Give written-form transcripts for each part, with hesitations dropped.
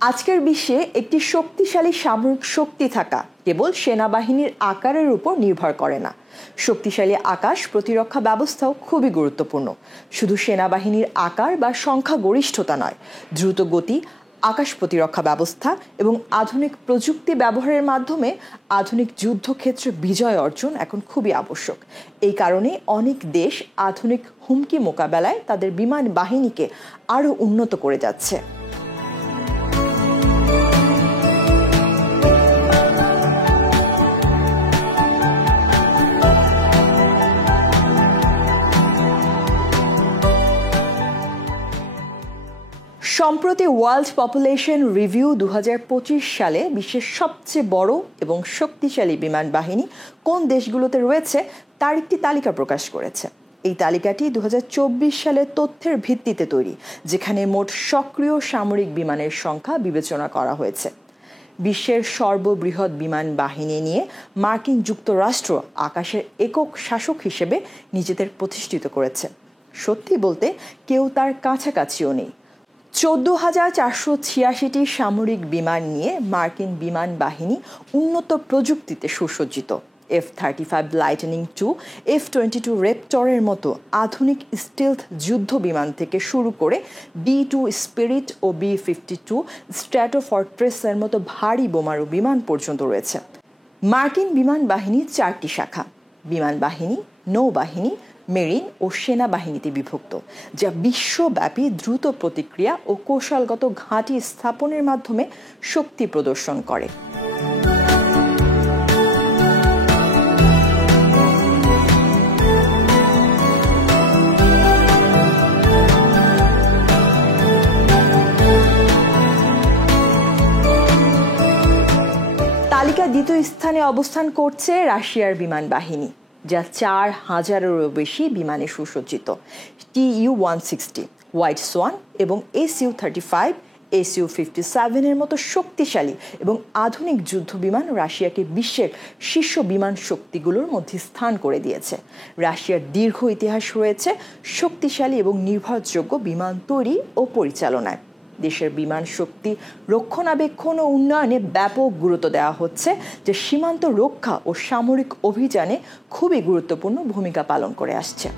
আজকের বিশ্বে একটি শক্তিশালী সামরিক শক্তি থাকা কেবল সেনাবাহিনীর আকারের উপর নির্ভর করে না। শক্তিশালী আকাশ প্রতিরক্ষা ব্যবস্থাও খুবই গুরুত্বপূর্ণ। শুধু সেনাবাহিনীর আকার বা সংখ্যাগরিষ্ঠতা নয়, দ্রুত গতি, আকাশ প্রতিরক্ষা ব্যবস্থা এবং আধুনিক প্রযুক্তি ব্যবহারের মাধ্যমে আধুনিক যুদ্ধক্ষেত্রে বিজয় অর্জন এখন খুবই আবশ্যক। এই কারণে অনেক দেশ আধুনিক হুমকি মোকাবেলায় তাদের বিমান বাহিনীকে আরও উন্নত করে যাচ্ছে। সম্প্রতি ওয়ার্ল্ড পপুলেশন রিভিউ 2025 সালে বিশ্বের সবচেয়ে বড় এবং শক্তিশালী বিমান বাহিনী কোন দেশগুলোতে রয়েছে তার একটি তালিকা প্রকাশ করেছে। এই তালিকাটি 2024 সালের তথ্যের ভিত্তিতে তৈরি, যেখানে মোট সক্রিয় সামরিক বিমানের সংখ্যা বিবেচনা করা হয়েছে। বিশ্বের সর্ববৃহৎ বিমান বাহিনী নিয়ে মার্কিন যুক্তরাষ্ট্র আকাশের একক শাসক হিসেবে নিজেদের প্রতিষ্ঠিত করেছে। সত্যি বলতে কেউ তার কাছাকাছিও নেই। 14,486টি সামরিক বিমান নিয়ে মার্কিন বিমান বাহিনী উন্নত প্রযুক্তিতে সুসজ্জিত। F-35 লাইটনিং II, F-22 রেপটরের মতো আধুনিক স্টিলথ যুদ্ধ বিমান থেকে শুরু করে B-2 স্পিরিট ও B-52 স্ট্র্যাটোফর্ট্রেসের মতো ভারী বোমারু বিমান পর্যন্ত রয়েছে। মার্কিন বিমান বাহিনী 4টি শাখা: বিমান বাহিনী, নৌবাহিনী, মেরিন ও সেনাবাহিনীতে বিভক্ত, যা বিশ্বব্যাপী দ্রুত প্রতিক্রিয়া ও কৌশলগত ঘাঁটি স্থাপনের মাধ্যমে শক্তি প্রদর্শন করে। তালিকার দ্বিতীয় স্থানে অবস্থান করছে রাশিয়ার বিমান বাহিনী, যা 4,000-এরও বেশি বিমানে সুসজ্জিত। Tu-160, হোয়াইট সোয়ান এবং Su-35, Su-57 এর মতো শক্তিশালী এবং আধুনিক যুদ্ধ বিমান রাশিয়াকে বিশ্বের শীর্ষ বিমান শক্তিগুলোর মধ্যে স্থান করে দিয়েছে। রাশিয়ার দীর্ঘ ইতিহাস রয়েছে শক্তিশালী এবং নির্ভরযোগ্য বিমান তৈরি ও পরিচালনায়। দেশের বিমান শক্তি রক্ষণাবেক্ষণ ও উন্নয়নে ব্যাপক গুরুত্ব দেওয়া হচ্ছে, যা সীমান্ত রক্ষা ও সামরিক অভিযানে খুবই গুরুত্বপূর্ণ ভূমিকা পালন করে আসছে।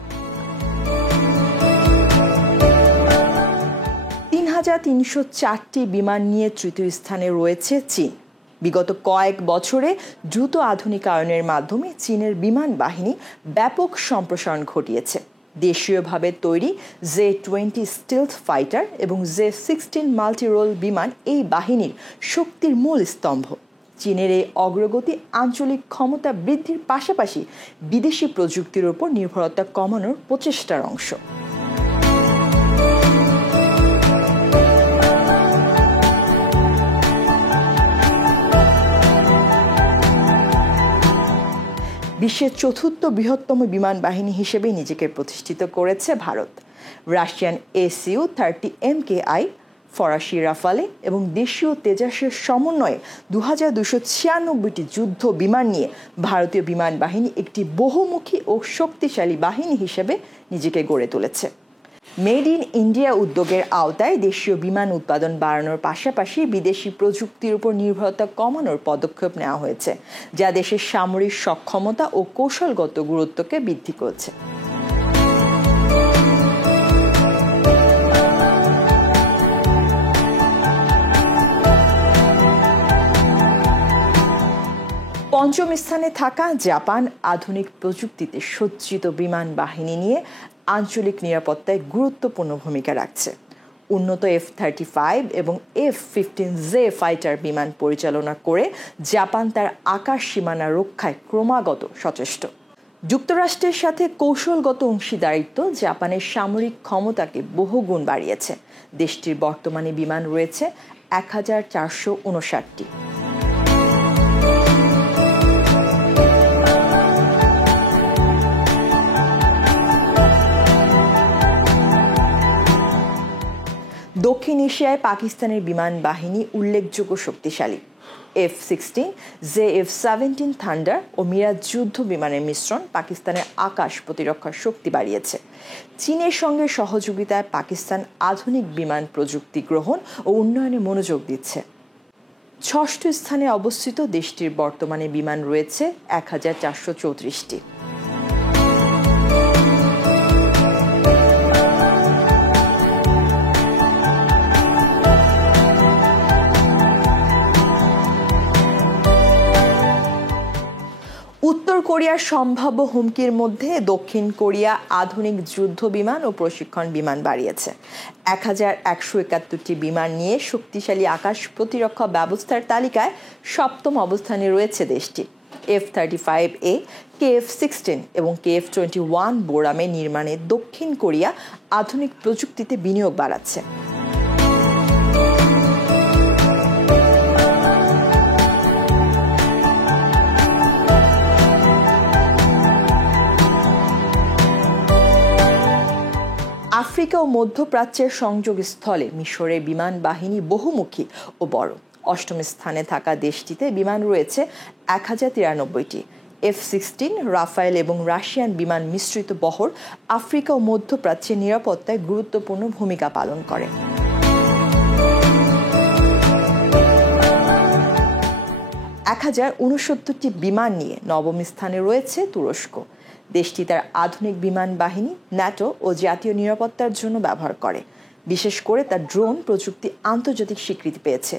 3,304টি বিমান নিয়ে তৃতীয় স্থানে রয়েছে চীন। বিগত কয়েক বছরে দ্রুত আধুনিকায়নের মাধ্যমে চীনের বিমান বাহিনী ব্যাপক সম্প্রসারণ ঘটিয়েছে। দেশীয়ভাবে তৈরি J-20 স্টিলথ ফাইটার এবং J-16 মাল্টিরোল বিমান এই বাহিনীর শক্তির মূল স্তম্ভ। চীনের এই অগ্রগতি আঞ্চলিক ক্ষমতা বৃদ্ধির পাশাপাশি বিদেশি প্রযুক্তির উপর নির্ভরতা কমানোর প্রচেষ্টার অংশ। বিশ্বের চতুর্থ বৃহত্তম বিমান বাহিনী হিসেবে নিজেকে প্রতিষ্ঠিত করেছে ভারত। রাশিয়ান Su-30 MKI, ফরাসি রাফালে এবং দেশীয় তেজাসের সমন্বয়ে 2,296টি যুদ্ধ বিমান নিয়ে ভারতীয় বিমান বাহিনী একটি বহুমুখী ও শক্তিশালী বাহিনী হিসেবে নিজেকে গড়ে তুলেছে। মেড ইন ইন্ডিয়া উদ্যোগের আওতায় দেশীয় বিমান উৎপাদন বাড়ানোর পাশাপাশি বিদেশি প্রযুক্তির উপর নির্ভরতা কমানোর পদক্ষেপ নেওয়া হয়েছে, যা দেশের সামরিক সক্ষমতা ও কৌশলগত গুরুত্বকে বৃদ্ধি করছে। পঞ্চম স্থানে থাকা জাপান আধুনিক প্রযুক্তিতে সজ্জিত বিমান বাহিনী নিয়ে আঞ্চলিক নিরাপত্তায় গুরুত্বপূর্ণ ভূমিকা রাখছে। উন্নত F-35 এবং F-15J ফাইটার বিমান পরিচালনা করে জাপান তার আকাশ সীমানা রক্ষায় ক্রমাগত সচেষ্ট। যুক্তরাষ্ট্রের সাথে কৌশলগত অংশীদারিত্ব জাপানের সামরিক ক্ষমতাকে বহুগুণ বাড়িয়েছে। দেশটির বর্তমানে বিমান রয়েছে 1,459টি। দক্ষিণ এশিয়ায় পাকিস্তানের বিমান বাহিনী উল্লেখযোগ্য শক্তিশালী। F-16, JF-17 থান্ডার ও মিরাজ যুদ্ধ বিমানের মিশ্রণ পাকিস্তানের আকাশ প্রতিরক্ষার শক্তি বাড়িয়েছে। চীনের সঙ্গে সহযোগিতায় পাকিস্তান আধুনিক বিমান প্রযুক্তি গ্রহণ ও উন্নয়নে মনোযোগ দিচ্ছে। ষষ্ঠ স্থানে অবস্থিত দেশটির বর্তমানে বিমান রয়েছে 1434টি। উত্তর কোরিয়ার সম্ভাব্য হুমকির মধ্যে দক্ষিণ কোরিয়া আধুনিক যুদ্ধ বিমান ও প্রশিক্ষণ বিমান বাড়িয়েছে। 1171টি বিমান নিয়ে শক্তিশালী আকাশ প্রতিরক্ষা ব্যবস্থার তালিকায় সপ্তম অবস্থানে রয়েছে দেশটি। F-35A, KF-16 এবং KF-21 বোরামে নির্মাণে দক্ষিণ কোরিয়া আধুনিক প্রযুক্তিতে বিনিয়োগ বাড়াচ্ছে। আফ্রিকা ও মধ্যপ্রাচ্যের সংযোগস্থলে মিশরের বিমান বাহিনী বহুমুখী ও বড়। অষ্টম স্থানে থাকা দেশটিতে বিমান রয়েছে 1093টি। F-16, রাফায়েল এবং রাশিয়ান বিমান মিশ্রিত বহর আফ্রিকা ও মধ্যপ্রাচ্যের নিরাপত্তায় গুরুত্বপূর্ণ ভূমিকা পালন করে। 1069টি বিমান নিয়ে নবম স্থানে রয়েছে তুরস্ক। দেশটি তার আধুনিক বিমান বাহিনী ন্যাটো ও জাতীয় নিরাপত্তার জন্য ব্যবহার করে। বিশেষ করে তার ড্রোন প্রযুক্তি আন্তর্জাতিক স্বীকৃতি পেয়েছে।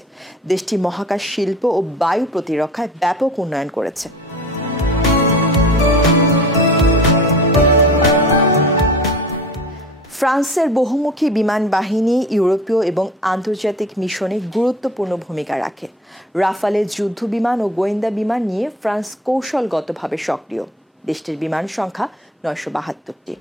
দেশটি মহাকাশ শিল্প ও বায়ু প্রতিরক্ষায় ব্যাপক উন্নয়ন করেছে। ফ্রান্সের বহুমুখী বিমান বাহিনী ইউরোপীয় এবং আন্তর্জাতিক মিশনে গুরুত্বপূর্ণ ভূমিকা রাখে। রাফালের যুদ্ধ বিমান ও গোয়েন্দা বিমান নিয়ে ফ্রান্স কৌশলগতভাবে সক্রিয়। দেশটির বিমান সংখ্যা 972টি।